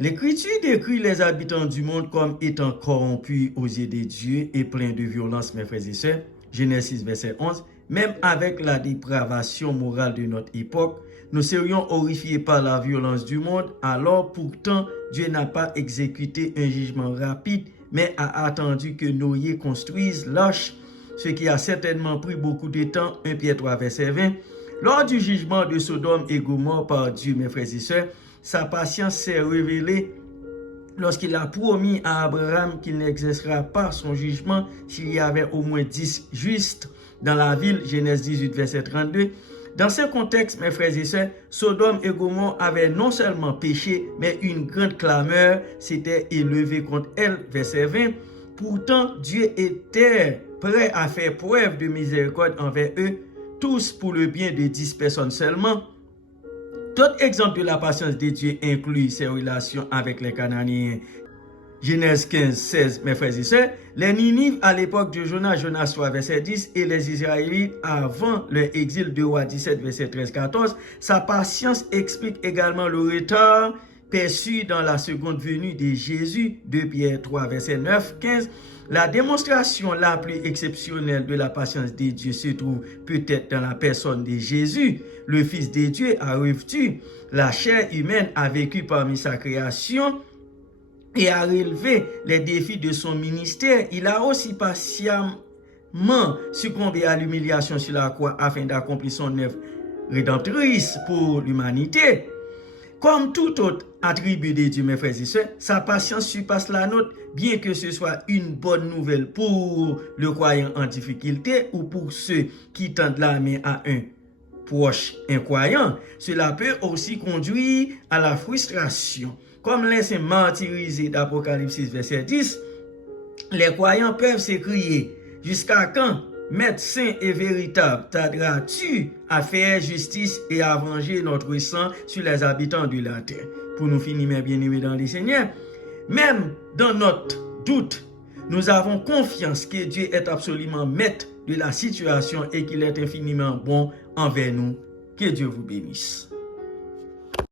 L'Écriture décrit les habitants du monde comme étant corrompus aux yeux de Dieu et pleins de violence, mes frères et sœurs. Genèse 6, verset 11. Même avec la dépravation morale de notre époque, nous serions horrifiés par la violence du monde, alors pourtant Dieu n'a pas exécuté un jugement rapide, mais a attendu que Noé construise l'arche, ce qui a certainement pris beaucoup de temps. 1 Pierre 3, verset 20. Lors du jugement de Sodome et Gomorrhe par Dieu, mes frères et sœurs, sa patience s'est révélée lorsqu'il a promis à Abraham qu'il n'exercera pas son jugement s'il y avait au moins 10 justes dans la ville. Genèse 18, verset 32. Dans ce contexte, mes frères et sœurs, Sodome et Gomorrhe avaient non seulement péché, mais une grande clameur s'était élevée contre elle. Verset 20. Pourtant, Dieu était prêt à faire preuve de miséricorde envers eux, tous pour le bien de 10 personnes seulement. D'autres exemples de la patience de Dieu incluent ses relations avec les Cananéens. Genèse 15, 16, mes frères et sœurs, les Ninives à l'époque de Jonas, Jonas 3, verset 10, et les Israélites avant leur exil, 2 Rois 17, verset 13, 14. Sa patience explique également le retard perçu dans la seconde venue de Jésus, 2 Pierre 3, verset 9, 15. La démonstration la plus exceptionnelle de la patience de Dieu se trouve peut-être dans la personne de Jésus. Le Fils de Dieu a revêtu la chair humaine, a vécu parmi sa création et a relevé les défis de son ministère. Il a aussi patiemment succombé à l'humiliation sur la croix afin d'accomplir son œuvre rédemptrice pour l'humanité. Comme tout autre attribut de Dieu, mes frères et sœurs, sa patience surpasse la nôtre, bien que ce soit une bonne nouvelle pour le croyant en difficulté ou pour ceux qui tendent la main à un proche incroyant. Cela peut aussi conduire à la frustration. Comme les saints martyrisés d'Apocalypse 6, verset 10, les croyants peuvent s'écrier: jusqu'à quand, Maître saint et véritable, tarderas-tu à faire justice et à venger notre sang sur les habitants de la terre? Pour nous finir, mes bien-aimés dans le Seigneur, même dans notre doute, nous avons confiance que Dieu est absolument maître de la situation et qu'il est infiniment bon envers nous. Que Dieu vous bénisse.